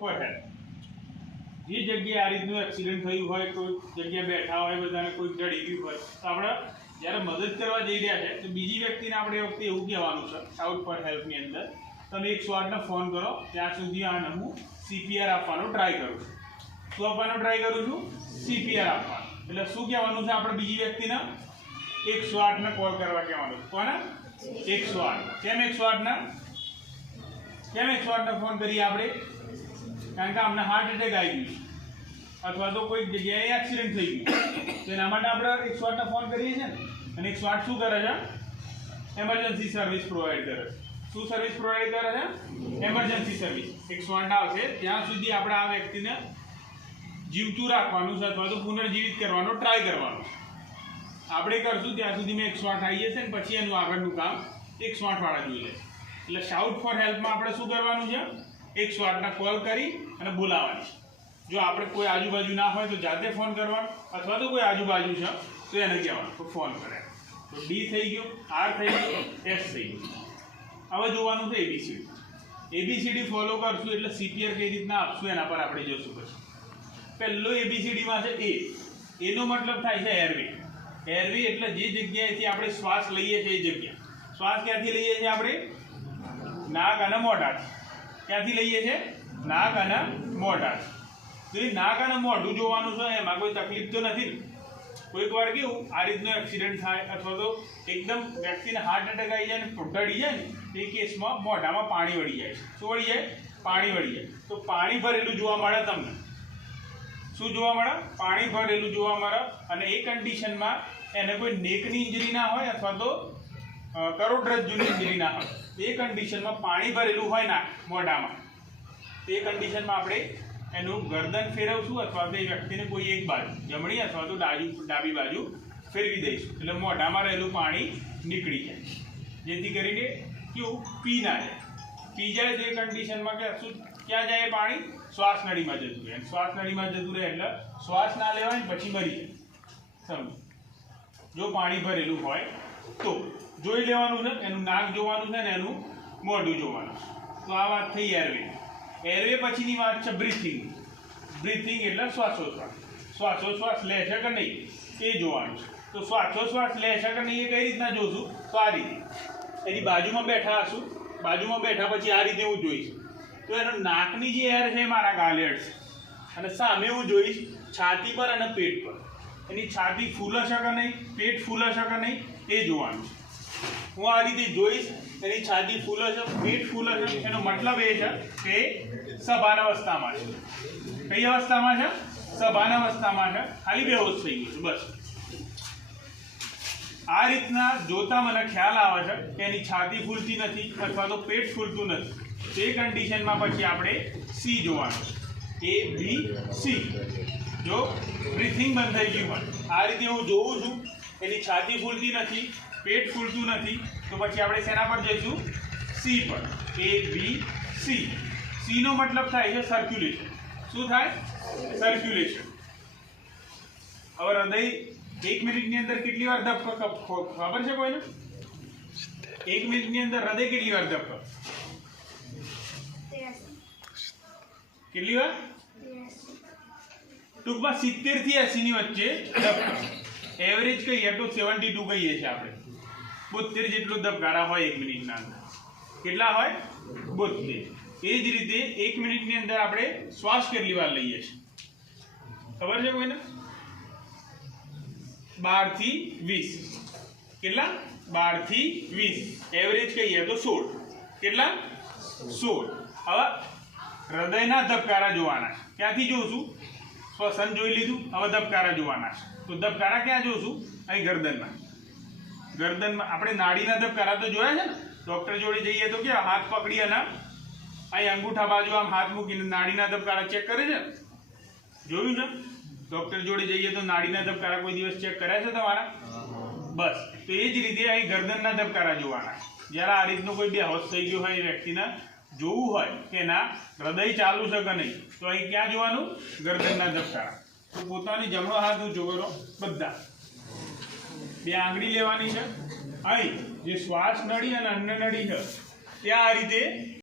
For help. જે જગ્યાએ આ રીતનું એક્સિડન્ટ થયું હોય, કોઈ જગ્યાએ બેઠા હોય, બધાને કોઈ જડી ગયું હોય, તો આપણે જ્યારે મદદ કરવા જઈ રહ્યા છે તો બીજી વ્યક્તિને આપણે એ વખતે એવું કહેવાનું છે શાઉટ ફોર હેલ્પની અંદર, તમે 108ને ફોન કરો, ત્યાં સુધી આને હું CPR આપવાનો ટ્રાય કરું છું. શું આપવાનો ટ્રાય કરું છું? CPR આપવાનો. એટલે શું કહેવાનું છે આપણે બીજી વ્યક્તિને? 108ને કોલ કરવા કહેવાનું. કોને? 108. કેમ 108ને? કેમ 108ને ફોન કરીએ આપણે? કારણ કે અમને હાર્ટ એટેક આવી ગયું અથવા તો કોઈ જગ્યાએ એક્સિડન્ટ થઈ ગયું, તો એના માટે આપણે 108ને ફોન કરીએ છીએ ને. અને 108 શું કરે છે? એમરજન્સી સર્વિસ પ્રોવાઈડ કરે છે. શું સર્વિસ પ્રોવાઈડ કરે છે? Emergency service. 108 આવશે ત્યાં સુધી આપણે આ વ્યક્તિને જીવતું રાખવાનું છે અથવા તો પુનર્જીવિત કરવાનો ટ્રાય કરવાનો છે. આપણે કરશું ત્યાં સુધીમાં 108 આવી જશે ને પછી એનું આગળનું કામ 108 વાળા જોઈ લે. એટલે શાઉટ ફોર હેલ્પમાં આપણે શું કરવાનું છે? 108ને કોલ કરી અને બોલાવવાની. જો આપણે કોઈ આજુબાજુ ના હોય તો જાતે ફોન કરવાનો, અથવા તો કોઈ આજુબાજુ છે તો એને કહેવાનું તો ફોન કરે. તો D થઈ ગયો, R થઈ ગયો, S થઈ ગયો. હવે જોવાનું છે ABCD ફોલો કરશું એટલે CPR કઈ રીતના આપશું એના પર આપણે જોશું. પછી પહેલો ABCDમાં છે A. એનો મતલબ થાય છે એરવે. એરવે એટલે જે જગ્યાએથી આપણે શ્વાસ લઈએ છીએ એ જગ્યા. શ્વાસ ક્યાંથી લઈએ છીએ આપણે? નાક અને મોઢાથી. ક્યાંથી લઈએ છીએ? નાક અને મોઢાથી. તો એ નાક અને મોઢું જોવાનું છે, એમાં કોઈ તકલીફ તો નથી. કોઈક વાર કેવું આ રીતનો એક્સિડન્ટ થાય અથવા તો એકદમ વ્યક્તિને હાર્ટ એટેક આવી જાય ને ઢળી જાય ને, એ કેસમાં મોઢામાં પાણી વળી જાય. શું વળી જાય? પાણી વળી જાય. તો પાણી ભરેલું જોવા મળે તમને. શું જોવા મળે? પાણી ભરેલું જોવા મળે. અને એ કન્ડિશનમાં એને કોઈ નેકની ઇન્જરી ના હોય અથવા તો કરોડરજ્જુની ઇન્જરી ના હોય. એ કન્ડિશનમાં પાણી ભરેલું હોય ના મોઢામાં, તે કન્ડિશનમાં આપણે એનું ગરદન ફેરવશું અથવા તો એ વ્યક્તિને કોઈ એક બાજુ જમણી અથવા તો ડાબી બાજુ ફેરવી દઈશું એટલે મોઢામાં રહેલું પાણી નીકળી જાય, જેથી કરીને કેવું પી ના જાય. પી જાય તે કન્ડિશનમાં કે શું ક્યાં જાય પાણી? શ્વાસ નળીમાં જતું રહે. શ્વાસ નળીમાં જતું રહે એટલે શ્વાસ ના લેવાય પછી મરી જાય. સમજો, જો પાણી ભરેલું હોય તો જોઈ લેવાનું છે, એનું નાક જોવાનું છે ને એનું મોઢું જોવાનું છે. તો આ વાત થઈ એરવે. એરવે પછીની વાત છે બ્રીથિંગ. બ્રીથિંગ એટલે શ્વાસોશ્વાસ. શ્વાસોશ્વાસ લે છે કે નહીં એ જોવાનું છે. તો શ્વાસોશ્વાસ લે છે કે નહીં એ કઈ રીતના જોશું? તો આ રીતે એની બાજુમાં બેઠા હશું, બાજુમાં બેઠા પછી આ રીતે હું જોઈશ તો એનો નાકની જે એર છે એ મારા ગાલે અડશે અને સામે હું જોઈશ છાતી પર અને પેટ પર. એની છાતી ફૂલે છે કે નહીં, પેટ ફૂલે છે કે નહીં એ જોવાનું છે. હું આ રીતે જોઈશ એની છાતી ફૂલે છે, પેટ ફૂલે છે, એનો મતલબ એ છે કે સભાન અવસ્થામાં છે. કઈ અવસ્થામાં છે? સભાન અવસ્થામાં છે. ખાલી બેહોશ થઈ ગયું છે બસ. આ રીતના જોતા મને ખ્યાલ આવે છે કે એની છાતી ફૂલતી નથી અથવા તો પેટ ફૂલતું નથી. તે કન્ડિશનમાં પછી આપણે C જોવાનું. ABC. જો બ્રીથિંગ બંધ થઈ ગયું હોય આ રીતે હું જોઉં છું, એની છાતી ફૂલતી નથી, પેટ ફૂલતું નથી, તો પછી આપણે શેના પર જઈશું? C પર. ABC. C નો મતલબ થાય છે સર્ક્યુલેશન. શું થાય? સર્ક્યુલેશન. હવે હૃદય 1 મિનિટની અંદર કેટલી વાર ધબકે ખબર છે કોઈને? 1 મિનિટની અંદર હૃદય કેટલી વાર ધબકે? કેટલી વાર? ટૂંકમાં 70 થી 80 ની વચ્ચે ધબકે. એવરેજ કહીએ તો 72 કહીએ છીએ આપણે. 72 જેટલું ધબકારા હોય 1 મિનિટના અંદર. કેટલા હોય? 72. એ જ રીતે 1 મિનિટની અંદર આપણે શ્વાસ કેટલી વાર લઈએ છીએ ખબર છે કોઈને? 12 થી 20. કેટલા? 12 થી 20. એવરેજ કહીએ તો 16. કેટલા? 16. હવે હૃદયના ધબકારા જોવાના. ક્યાંથી જોશું? શ્વસન જોઈ લીધું, હવે ધબકારા જોવાના છે. તો ધબકારા ક્યાં જોશું? અહીં ગરદનમાં. ગરદનમાં આપણે નાડીના ધબકારા તો જોયા છે ને. ડૉક્ટર જોડે જઈએ તો કે હાથ પકડી અને અહીં અંગૂઠા બાજુ આમ હાથ મૂકીને નાડીના ધબકારા ચેક કરે છે. જોયું છે? ડૉક્ટર જોડે જઈએ તો નાડીના ધબકારા કોઈ દિવસ ચેક કર્યા છે તમારા? બસ. તો એ જ રીતે અહીં ગરદનના ધબકારા જોવાના. જ્યારે આ રીતનો કોઈ બેહોશ થઈ ગયો હોય એ વ્યક્તિને જોવું હોય કે એના હૃદય ચાલુ છે કે નહીં, તો અહીં ક્યાં જોવાનું? ગરદનના ધબકારા. તો પોતાની જમણો હાથ ઊંચો કરો બધા. 2 આંગળી લેવાની છે. અહીં જે શ્વાસ નળી અને અન્ન નળી છે ત્યાં આ રીતે